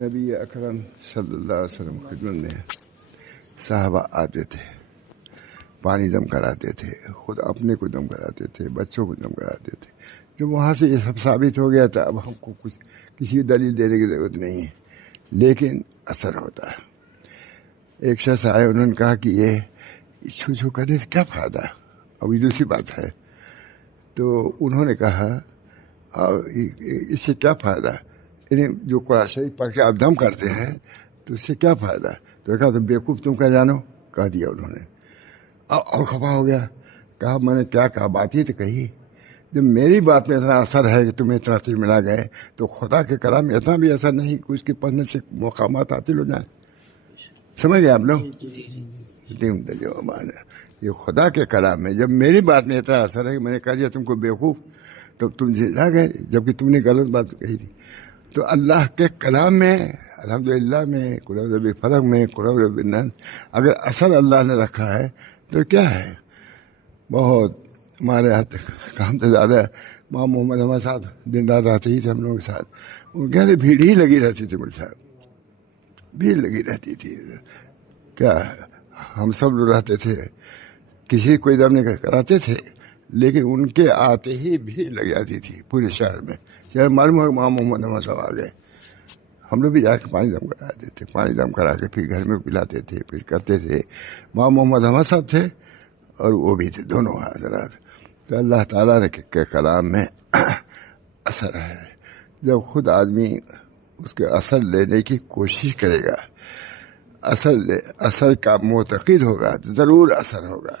نبی اکرم صلی اللہ علیہ وسلم خدمت میں صحابہ آتے تھے، پانی دم کراتے تھے، خود اپنے کو دم کراتے تھے، بچوں کو دم کراتے تھے. جب وہاں سے یہ سب ثابت ہو گیا تھا، اب ہم کو کچھ کسی دلیل دینے کی ضرورت نہیں ہے، لیکن اثر ہوتا ہے. ایک شخص آئے، انہوں نے کہا کہ یہ چھو چھو کرنے سے کیا فائدہ؟ ابھی دوسری بات ہے. تو انہوں نے کہا اس سے کیا فائدہ؟ جو قرآن شریف پڑھ کے آپ دم کرتے ہیں تو اس سے کیا فائدہ؟ تو کہا تو بیوقوف تم کیا جانو، کہہ دیا انہوں نے. اور خفا ہو گیا، کہا میں نے کیا کہا، بات ہی تو کہی. جب میری بات میں اتنا اثر ہے کہ تمہیں اتنا چیز ملا گئے، تو خدا کے کلام میں اتنا بھی اثر نہیں کہ اس کے پڑھنے سے مقامات حاصل ہو جائیں. سمجھ گئے آپ لوگ؟ یہ خدا کے کلام میں جب میری بات میں اتنا اثر ہے کہ میں نے کہہ دیا تم کو بیوقوف، تو تم جھلا گئے جبکہ تم نے غلط بات کہی تھی. تو اللہ کے کلام میں الحمدللہ میں قرآن فرق میں قرآن اگر اثر اللہ نے رکھا ہے تو کیا ہے. بہت ہمارے ہاتھ کام سے زیادہ ماں محمد ہمارے ساتھ دن رات آتے ہی تھے ہم لوگوں کے ساتھ. ان کے بھیڑ ہی لگی رہتی تھی، مجھے بھیڑ لگی رہتی تھی. کیا ہم سب لوگ رہتے تھے، کسی کوئی دم نہیں کراتے تھے، لیکن ان کے آتے ہی بھیڑ لگ جاتی تھی پورے شہر میں. شہر معلوم ہے ماں محمد ہمارے سب آ گئے. ہم لوگ بھی جا کے پانی دم کراتے تھے، پانی دم کرا کے پھر گھر میں پلاتے تھے، پھر کرتے تھے. ماں محمد ہمارے ساتھ تھے اور وہ بھی تھے، دونوں حضرات. تو اللہ تعالیٰ کے کلام میں اثر ہے. جب خود آدمی اس کے اثر لینے کی کوشش کرے گا، اثر کا معتقد ہوگا تو ضرور اثر ہوگا.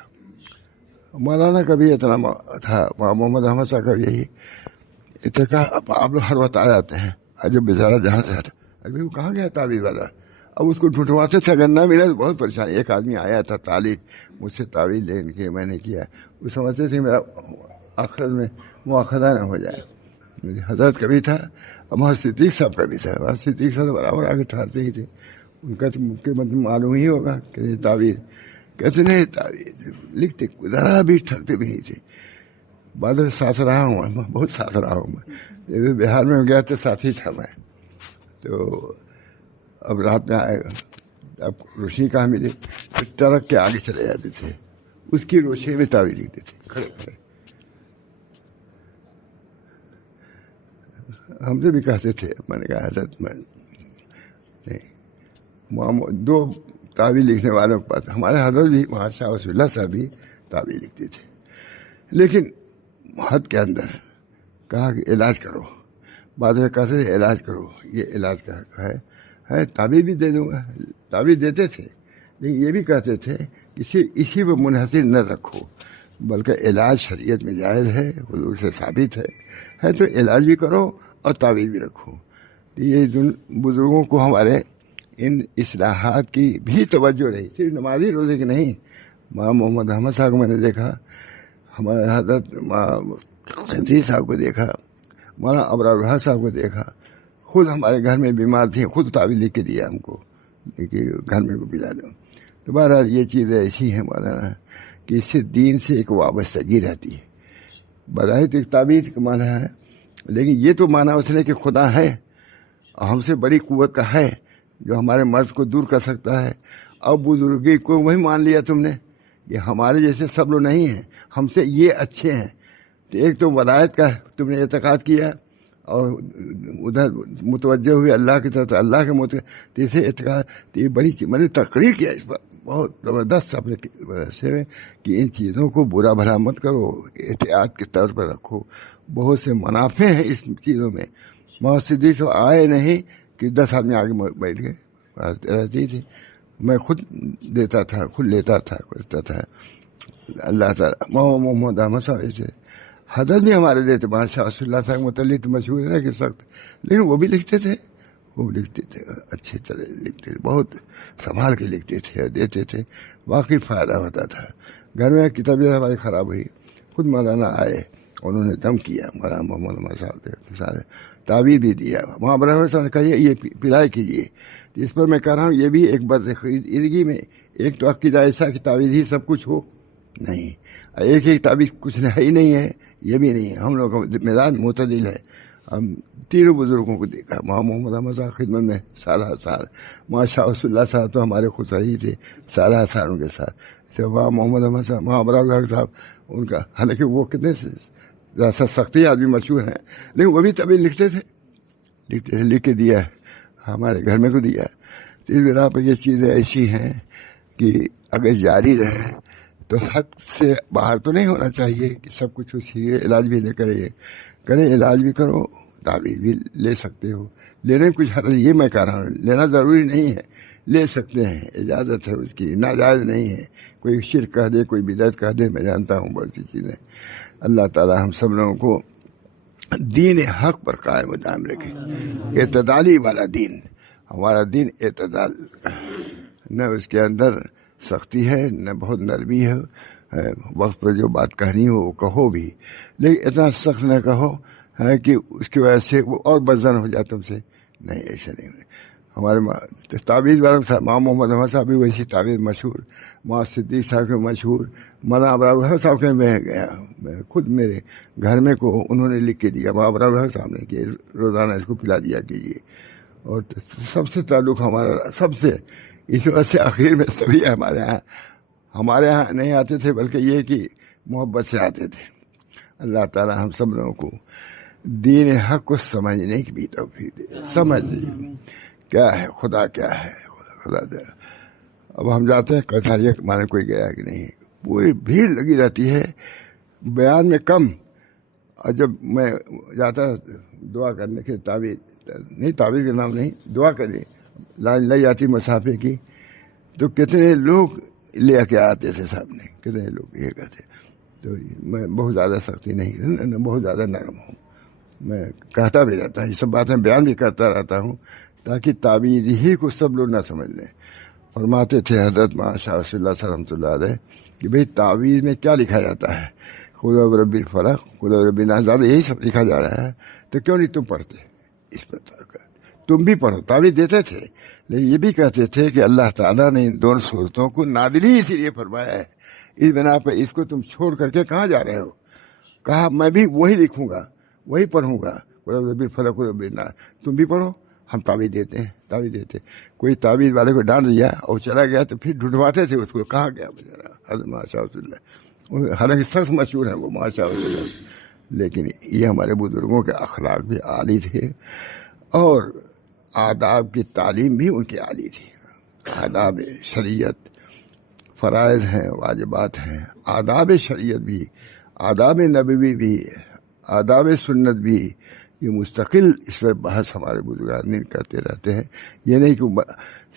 مولانا کا بھی اتنا تھا، محمد احمد صاحب کا یہی اتنا. آپ لوگ ہر وقت آ جاتے ہیں، جب بیچارہ جہاں سے ہٹ ابھی وہ کہاں گیا تعویذ والا، اب اس کو ڈھونڈواتے تھے، اگر نہ ملا تو بہت پریشان. ایک آدمی آیا تھا طالب، مجھ سے تعویذ لے کے میں نے کیا. وہ سمجھتے تھے میرا آخرت میں مواخذہ نہ ہو جائے. حضرت کا بھی تھا، ہمارے صدیق صاحب کا بھی تھا. ہمارے صدیق صاحب برابر آگے ٹھہرتے ہی تھے. ان کا تو مطلب معلوم ہی ہوگا کہ تعویذ کیسے نہیں، تعویذ لکھتے ذرا بھی ٹھگتے بھی نہیں تھے. بعد میں ساتھ رہا ہوں، بہت ساتھ رہا ہوں میں. بہار میں گیا تو ساتھی تھا میں. تو اب رات میں آئے، اب روشنی کہاں ملی، ٹرک کے آگے چلے جاتے تھے، اس کی روشنی میں تعویذ لکھتے تھے کھڑے کھڑے. ہم سے بھی کہتے تھے، میں نے کہا حضرت میں نہیں. دو تعویذ لکھنے والوں کے پاس ہمارے حضرت بھی وہاں شاہ ولی اللہ صاحب بھی تعویذ لکھتے تھے، لیکن حد کے اندر. کہا کہ علاج کرو، بعد میں کہتے تھے علاج کرو، یہ علاج کا ہے تعویذ بھی دے دوں گا. تعویذ دیتے تھے، لیکن یہ بھی کہتے تھے اسی پہ منحصر نہ رکھو، بلکہ علاج شریعت میں جائز ہے، حضور سے ثابت ہے تو علاج بھی کرو اور تعویذ بھی رکھو. یہ بزرگوں کو ہمارے ان اصلاحات کی بھی توجہ رہی، صرف نمازی روزے کی نہیں. ماں محمد احمد صاحب کو میں نے دیکھا، ہمارے حضرت خنزیر صاحب کو دیکھا، مولانا ابرار الحق صاحب کو دیکھا. خود ہمارے گھر میں بیمار تھے، خود تعویذ لکھ کے دیا ہم کو کہ گھر میں کو پلا دو. تو بہرحال یہ چیزیں ایسی ہیں مولانا کہ اس سے دین سے ایک وابستگی رہتی ہے. بظاہر تو ایک تعویذ کا معنی ہے، لیکن یہ تو مانا اس نے کہ خدا ہے اور ہم سے بڑی قوت کا ہے جو ہمارے مرض کو دور کر سکتا ہے. اب بزرگی کو وہی مان لیا تم نے کہ ہمارے جیسے سب لوگ نہیں ہیں، ہم سے یہ اچھے ہیں. تو ایک تو ولایت کا تم نے اعتقاد کیا اور ادھر متوجہ ہوئے اللہ کی طرف، اللہ کے تیسرے اعتقاد. تو یہ بڑی چیز میں نے تقریر کیا اس پر بہت زبردست اپنے سے کہ ان چیزوں کو برا بھلا مت کرو، احتیاط کے طور پر رکھو. بہت سے منافع ہیں اس چیزوں میں. وہاں صدیق سے آئے نہیں کہ 10 آدمی آگے بیٹھ گئے، رہتی تھی. میں خود دیتا تھا، خود لیتا تھا، کرتا تھا. اللہ تعالیٰ محمد احمد صاحب سے حضرت بھی ہمارے لیتے. بادشاہ رسول اللہ صاحب متعلق تو مشہور ہے کہ سخت، لیکن وہ بھی لکھتے تھے، اچھی طرح لکھتے تھے، بہت سنبھال کے لکھتے تھے اور دیتے تھے. واقعی فائدہ ہوتا تھا. گھر میں کتابیں ہماری خراب ہوئی، خود مولانا آئے، انہوں نے دم کیا. مولانا محمد احمد صاحب تعویذ بھی دیا. وہاں برابر صاحب نے کہا یہ پلائے کیجیے. اس پر میں کہہ رہا ہوں یہ بھی ایک بدخلقی میں ایک تو عقیدہ ایسا کہ تعویذ ہی سب کچھ ہو نہیں، ایک تعویذ کچھ ہی نہیں ہے، یہ بھی نہیں ہے. ہم لوگ کا مزاج معتدل ہے. ہم تینوں بزرگوں کو دیکھا. وہاں محمد احمد صاحب خدمت میں سالہ سال، وہاں شاہ رسول اللہ صاحب تو ہمارے خود صحیح تھے سالہ سالوں کے ساتھ. وہاں محمد احمد صاحب، وہاں ابرار الحق صاحب، ان کا حالانکہ وہ کتنے سختی آدمی مشہور ہیں، لیکن وہ بھی طویل لکھتے تھے، لکھ کے دیا ہمارے گھر میں کو دیا. تو اس بنا پر یہ چیزیں ایسی ہیں کہ اگر جاری رہے تو حد سے باہر تو نہیں ہونا چاہیے کہ سب کچھ اسی علاج بھی نہ کرے علاج بھی کرو، تعویذ بھی لے سکتے ہو. لینے میں کچھ حرج، یہ میں کہہ رہا ہوں، لینا ضروری نہیں ہے، لے سکتے ہیں، اجازت ہے اس کی، ناجائز نہیں ہے. کوئی شرک کہہ دے، کوئی بدعت کہہ دے، میں جانتا ہوں بہت سی چیزیں. اللہ تعالی ہم سب لوگوں کو دین حق پر قائم و دائم رکھے، اعتدالی والا دین. ہمارا دین اعتدال، نہ اس کے اندر سختی ہے نہ بہت نرمی ہے. وقت پر جو بات کہنی ہو وہ کہو بھی، لیکن اتنا سخت نہ کہو ہے کہ اس کی وجہ سے وہ اور بدزن ہو جائے تم سے. نہیں، ایسا نہیں. ہمارے تعویذ والوں صاحب، ماں محمد احمد صاحب بھی ویسی تعویذ مشہور، ماں صدیق صاحب کے مشہور، مولانا ابرار الحق صاحب کے میں گیا، خود میرے گھر میں کو انہوں نے لکھ کے دیا، ماں ابرار الحق صاحب نے کہ روزانہ اس کو پلا دیا کیجیے. اور سب سے تعلق ہمارا، سب سے، اس وجہ سے اخیر میں سبھی ہمارے یہاں نہیں آتے تھے، بلکہ یہ کہ محبت سے آتے تھے. اللہ تعالی ہم سب لوگوں کو دین حق کو سمجھنے کی بھی توفیق دے. سمجھ کیا ہے خدا، کیا ہے خدا دے. اب ہم جاتے ہیں کتھاریہ مانے کوئی گیا کہ نہیں، پوری بھیڑ لگی رہتی ہے، بیان میں کم. اور جب میں جاتا دعا کرنے کے، تعویذ کے نام نہیں، دعا کرے لائن لگ جاتی مسافے کی، تو کتنے لوگ لے کے آتے تھے سامنے، کتنے لوگ یہ کہتے. تو میں بہت زیادہ سختی نہیں، بہت زیادہ نرم ہوں. میں کہتا بھی رہتا ہوں، یہ سب باتیں بیان بھی کرتا رہتا ہوں تاکہ تعویذ ہی کو سب لوگ نہ سمجھ لیں. فرماتے تھے حضرت شاہ رسول اللہ صلی اللہ علیہ کہ بھئی تعویذ میں کیا لکھا جاتا ہے؟ خدا رب الفلق، خدا رب الناس، یہی سب لکھا جا رہا ہے. تو کیوں نہیں تم پڑھتے؟ اس پر تم بھی پڑھو. تعویذ دیتے تھے، لیکن یہ بھی کہتے تھے کہ اللہ تعالیٰ نے ان دونوں صورتوں کو نازل ہی اسی لیے فرمایا ہے، اس بنا پر اس کو تم چھوڑ کر کے کہاں جا رہے ہو؟ کہا میں بھی وہی لکھوں گا، وہی پڑھوں گا، خدا رب الفلق خدا رب الناس. تم بھی پڑھو. ہم تعویذ دیتے ہیں، تعویذ دیتے. کوئی تعویذ والے کو ڈانٹ دیا اور چلا گیا تو پھر ڈھونڈواتے تھے اس کو، کہاں گیا بیچارہ حضرت ماشاء اللہ. حالانکہ سخت مشہور ہیں وہ ماشاء اللہ، لیکن یہ ہمارے بزرگوں کے اخلاق بھی عالی تھے اور آداب کی تعلیم بھی ان کی عالی تھی. آداب شریعت، فرائض ہیں، واجبات ہیں، آداب شریعت بھی، آداب نبوی بھی، آداب سنت بھی. یہ مستقل اس پر بحث ہمارے بزرگان کرتے رہتے ہیں. یہ نہیں کہ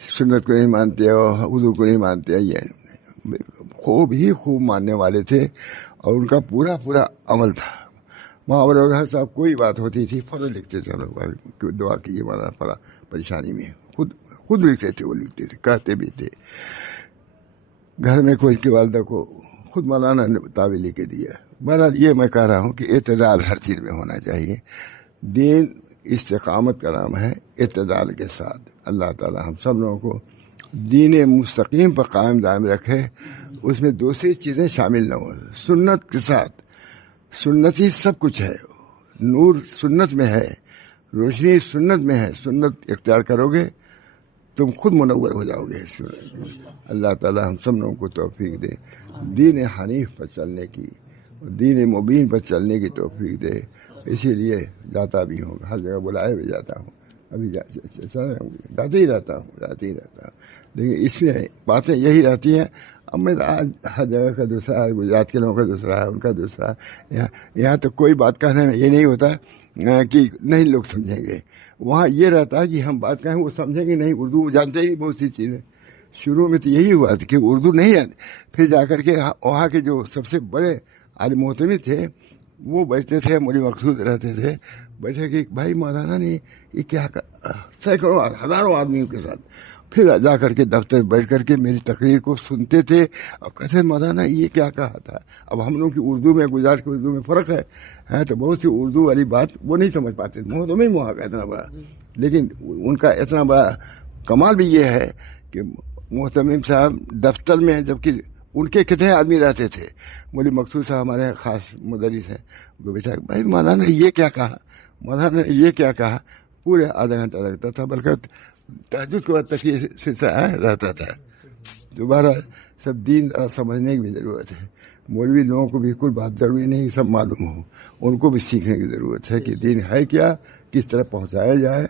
سنت کو نہیں مانتے اور وضو کو نہیں مانتے، یہ خوب ہی خوب ماننے والے تھے اور ان کا پورا عمل تھا. وہاں ابرار صاحب کوئی بات ہوتی تھی فوراً لکھتے، چلو دعا کیجیے مولانا پڑا پریشانی میں، خود لکھتے تھے، وہ لکھتے تھے، کہتے بھی تھے. گھر میں کوئی کی والدہ کو خود مولانا نے تعویذ لکھ کے دیا. بہرحال یہ میں کہہ رہا ہوں کہ اعتدال ہر چیز میں ہونا چاہیے. دین استقامت کا نام ہے، اعتدال کے ساتھ. اللہ تعالی ہم سب لوگوں کو دین مستقیم پر قائم دائم رکھے، اس میں دوسری چیزیں شامل نہ ہوں. سنت کے ساتھ، سنت ہی سب کچھ ہے، نور سنت میں ہے، روشنی سنت میں ہے. سنت اختیار کرو گے تم خود منور ہو جاؤ گے. اللہ تعالی ہم سب لوگوں کو توفیق دے، دین حنیف پر چلنے کی، دین مبین پر چلنے کی توفیق دے. اسی لیے جاتا بھی ہوں، ہر جگہ بلائے بھی جاتا ہوں، ابھی جاتے ہی رہتا ہوں. لیکن اس میں باتیں یہی رہتی ہیں. اب میں آج ہر جگہ کا دوسرا ہے، گجرات کے لوگوں کا دوسرا ہے، ان کا دوسرا ہے. یہاں تو کوئی بات کہنے میں یہ نہیں ہوتا کہ نہیں لوگ سمجھیں گے. وہاں یہ رہتا ہے کہ ہم بات کہیں وہ سمجھیں گے نہیں. اردو جانتے ہی بہت سی چیزیں. شروع میں تو یہی ہوا تھا کہ اردو نہیں ہے. پھر جا کر کے وہاں کے جو سب سے بڑے عالم معتمد تھے وہ بیٹھتے تھے، مولوی مقصود رہتے تھے، بیٹھے کہ بھائی مولانا نے یہ کیا، سینکڑوں ہزاروں آدمیوں کے ساتھ. پھر جا کر کے دفتر بیٹھ کر کے میری تقریر کو سنتے تھے اور کہتے مولانا یہ کیا کہا تھا. اب ہم لوگ کی اردو میں، گجرات کی اردو میں فرق ہے تو بہت سی اردو والی بات وہ نہیں سمجھ پاتے. محتمم وہاں کا اتنا بڑا، لیکن ان کا اتنا بڑا کمال بھی یہ ہے کہ محتمم صاحب دفتر میں، جبکہ ان کے کتنے آدمی رہتے تھے، مولوی مقصود صاحب ہمارے خاص مدرس ہیں، وہ بیٹھا بھائی مولانا یہ کیا کہا. مولانا نے یہ کیا کہا، پورے آدھا گھنٹہ لگتا تھا، بلکہ تہجد کے بعد تک یہ سلسلہ رہتا تھا. دوبارہ سب دین سمجھنے کی بھی ضرورت ہے. مولوی لوگوں کو بھی کوئی بات ضروری نہیں سب معلوم ہو، ان کو بھی سیکھنے کی ضرورت ہے کہ دین ہے کیا، کس طرح پہنچایا جائے،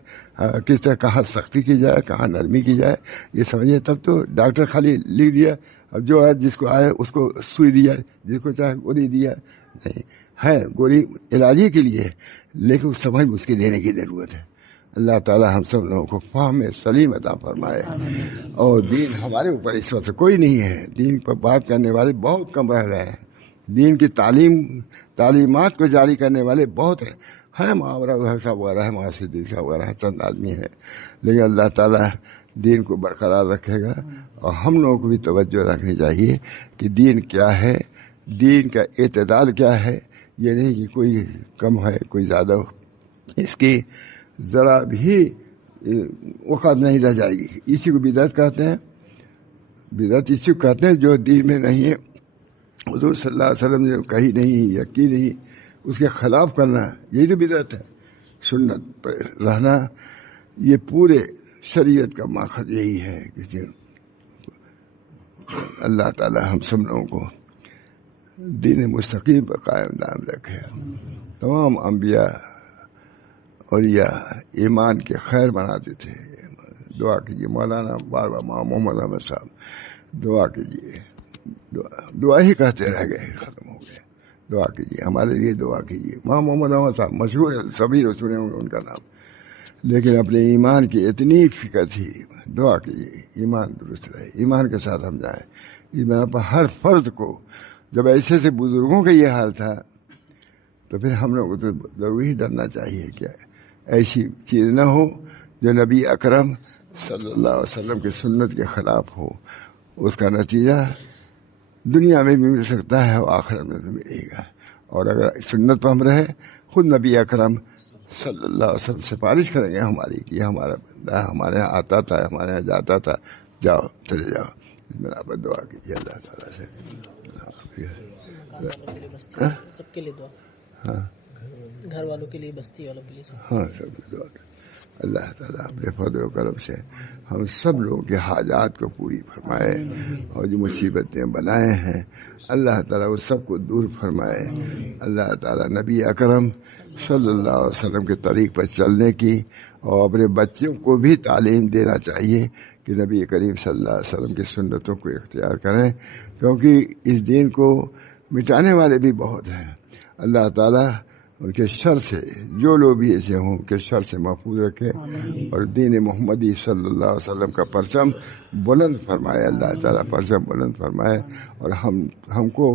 کس طرح کہاں سختی کی جائے، کہاں نرمی کی جائے، یہ سمجھے. تب تو ڈاکٹر خالی لکھ دیا، اب جو ہے جس کو آئے اس کو سوئی دیا، جس کو چاہے گولی دیا. نہیں ہے، گولی علاجی کے لیے، لیکن سمجھ اس کے دینے کی ضرورت ہے. اللہ تعالیٰ ہم سب لوگوں کو فہم سلیم عطا فرمائے. اور دین ہمارے اوپر اس وقت کوئی نہیں ہے، دین پر بات کرنے والے بہت کم رہ رہے ہیں، دین کی تعلیمات کو جاری کرنے والے بہت ہیں. محاورہ صاحب وغیرہ ہے، محاسن دین صاحب وغیرہ ہے، چند آدمی ہیں، لیکن اللہ تعالیٰ دین کو برقرار رکھے گا. اور ہم لوگوں کو بھی توجہ رکھنی چاہیے کہ دین کیا ہے، دین کا اعتدال کیا ہے. یہ نہیں کہ کوئی کم ہے کوئی زیادہ ہو، اس کی ذرا بھی وقت نہیں رہ جائے گی. اسی کو بدعت کہتے ہیں. بدعت اسی کو کہتے ہیں جو دین میں نہیں ہے، حضور صلی اللہ علیہ وسلم نے کہی نہیں یا کی نہیں، اس کے خلاف کرنا، یہی تو بدعت ہے. سنت پر رہنا، یہ پورے شریعت کا ماخذ یہی ہے کہ اللہ تعالی ہم سب لوگوں کو دین مستقیم پر قائم دائم رکھے. تمام انبیاء اولیاء ایمان کے خیر بناتے تھے. دعا کیجیے مولانا بار بار محمد احمد صاحب دعا کیجیے، دعا ہی کہتے رہ گئے، ختم ہو گئے. دعا کیجیے ہمارے لیے، دعا کیجیے. محمد احمد صاحب مشہور ہے، سبھی لوگ سنے ہوں گے ان کا نام، لیکن اپنے ایمان کی اتنی فکر تھی. دعا کیجیے ایمان درست رہے، ایمان کے ساتھ ہم جائیں. ایمان پر ہر فرد کو، جب ایسے سے بزرگوں کا یہ حال تھا تو پھر ہم لوگ کو تو ضروری ڈرنا چاہیے کہ ایسی چیز نہ ہو جو نبی اکرم صلی اللہ علیہ وسلم کی سنت کے خلاف ہو. اس کا نتیجہ دنیا میں بھی مل سکتا ہے اور آخرت میں بھی ملے گا. اور اگر سنت پر ہم رہے، خود نبی اکرم صلی اللہ علیہ وسلم سفارش کریں گے ہماری کہ یہ ہمارا بندہ ہمارے یہاں آتا تھا، ہمارے یہاں جاتا تھا، جاؤ چلے جاؤ. میرا پر دعا کیجیے اللہ تعالیٰ سے. سب کے لیے دعا، ہاں گھر والوں کے لیے، بستی والوں کے لیے، ہاں سب دعا. اللہ تعالیٰ اپنے فضل و کرم سے ہم سب لوگوں کے حاجات کو پوری فرمائے، اور جو مصیبتیں بنائے ہیں اللہ تعالیٰ وہ سب کو دور فرمائے. اللہ تعالیٰ نبی اکرم صلی اللہ علیہ وسلم کے طریق پر چلنے کی، اور اپنے بچوں کو بھی تعلیم دینا چاہیے کہ نبی کریم صلی اللہ علیہ وسلم کی سنتوں کو اختیار کریں، کیونکہ اس دین کو مٹانے والے بھی بہت ہیں. اللہ تعالیٰ ان کے شر سے، جو لوگ بھی ایسے ہوں کے شر سے محفوظ رکھے، اور دین محمدی صلی اللہ علیہ وسلم کا پرچم بلند فرمائے. اللہ تعالیٰ پرچم بلند فرمائے، اور ہم کو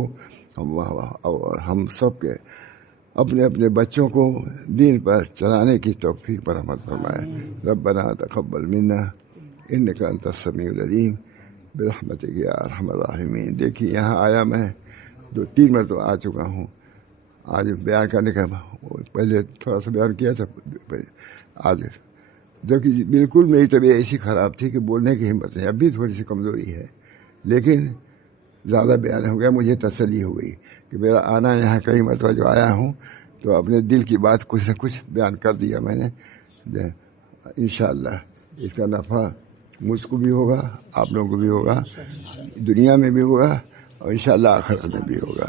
اور ہم سب کے اپنے اپنے بچوں کو دین پر چلانے کی توفیق پر رحمت فرمائے. ربنا تقبل منا انک انت السمیع العلیم برحمتک یا ارحم الراحمین. دیکھیے یہاں آیا میں 2-3 مرتبہ آ چکا ہوں. آج بیان کرنے کا پہلے تھوڑا سا بیان کیا تھا آج، جبکہ بالکل میری طبیعت ایسی خراب تھی کہ بولنے کی ہمت نہیں. اب بھی تھوڑی سی کمزوری ہے، لیکن زیادہ بیان ہو گیا. مجھے تسلی ہو گئی کہ میرا آنا یہاں کئی مرتبہ جو آیا ہوں تو اپنے دل کی بات کچھ نہ کچھ بیان کر دیا میں نے. انشاءاللہ اس کا نفع مجھ کو بھی ہوگا، آپ لوگوں کو بھی ہوگا، دنیا میں بھی ہوگا، اور انشاءاللہ آخرت میں بھی ہوگا.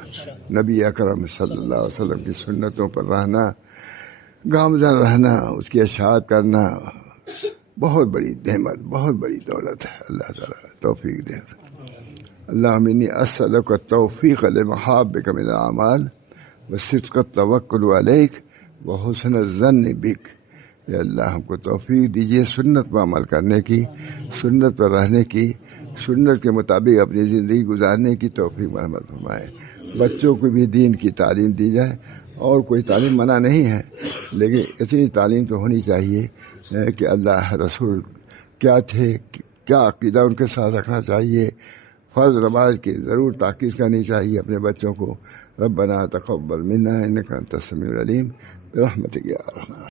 نبی اکرم صلی اللہ علیہ وسلم کی سنتوں پر رہنا، گامزن رہنا، اس کی اشاعت کرنا بہت بڑی نعمت، بہت بڑی دولت ہے. اللہ تعالیٰ توفیق دے. اللہم انی اسألک التوفیق لمحابک من الاعمال وصدق التوکل علیک وحسن الظن بک. یا اللہ ہم کو توفیق دیجیے سنت پر عمل کرنے کی، سنت پر رہنے کی، سنت کے مطابق اپنی زندگی گزارنے کی توفیق مرحمت فرمائے. بچوں کو بھی دین کی تعلیم دی جائے، اور کوئی تعلیم منع نہیں ہے، لیکن اتنی تعلیم تو ہونی چاہیے کہ اللہ رسول کیا تھے، کیا عقیدہ ان کے ساتھ رکھنا چاہیے. فرض نماز کی ضرور تاکید کرنی چاہیے اپنے بچوں کو. ربنا تقبل منا انک انت السمیع العلیم برحمتک یا ارحم